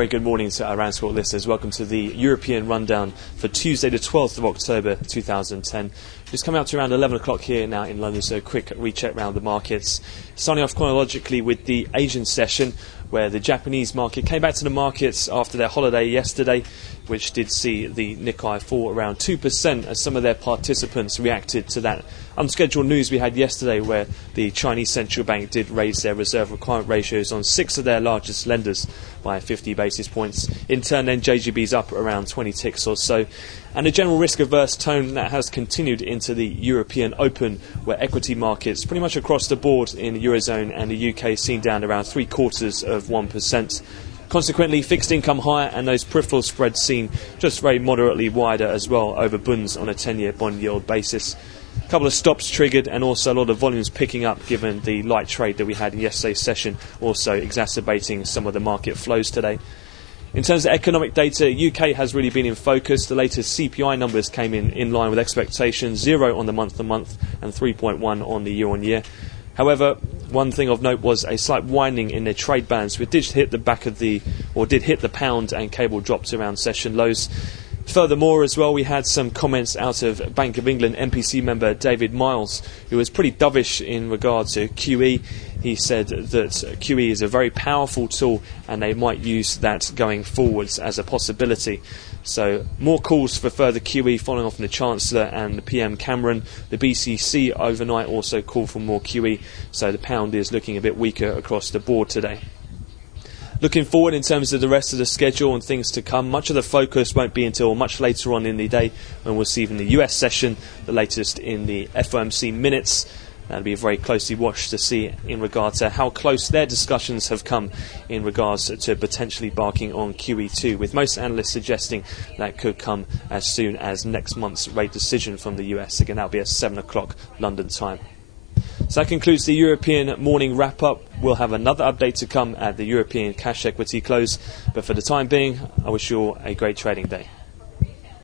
Very good morning to our RANsquawk listeners. Welcome to the European rundown for Tuesday the 12th of October 2010. It's coming up to around 11 o'clock here now in London, so a quick recheck around the markets. Starting off chronologically with the Asian session, where the Japanese market came back to the markets after their holiday yesterday, which did see the Nikkei fall around 2% as some of their participants reacted to that unscheduled news we had yesterday, where the Chinese central bank did raise their reserve requirement ratios on 6 of their largest lenders by 50 basis points. In turn, then JGB's up around 20 ticks or so. And a general risk-averse tone that has continued into the European Open, where equity markets pretty much across the board in the Eurozone and the UK seen down around 0.75%. Consequently, fixed income higher, and those peripheral spreads seen just very moderately wider as well over bunds on a 10-year bond yield basis. A couple of stops triggered, and also a lot of volumes picking up given the light trade that we had in yesterday's session, also exacerbating some of the market flows today. In terms of economic data, UK has really been in focus. The latest CPI numbers came in line with expectations, 0 on the month-to-month and 3.1 on the year-on-year. However, one thing of note was a slight widening in their trade bands, which did hit the pound, and cable dropped around session lows. Furthermore, as well, we had some comments out of Bank of England MPC member David Miles, who was pretty dovish in regard to QE. He said that QE is a very powerful tool and they might use that going forwards as a possibility. So more calls for further QE following off from the Chancellor and the PM Cameron. The BCC overnight also called for more QE, so the pound is looking a bit weaker across the board today. Looking forward in terms of the rest of the schedule and things to come, much of the focus won't be until much later on in the day when we'll see from the US session, the latest in the FOMC minutes. That'll be very closely watched to see in regard to how close their discussions have come in regards to potentially embarking on QE2, with most analysts suggesting that could come as soon as next month's rate decision from the US. Again, that'll be at 7 o'clock London time. So that concludes the European morning wrap-up. We'll have another update to come at the European cash equity close. But for the time being, I wish you all a great trading day.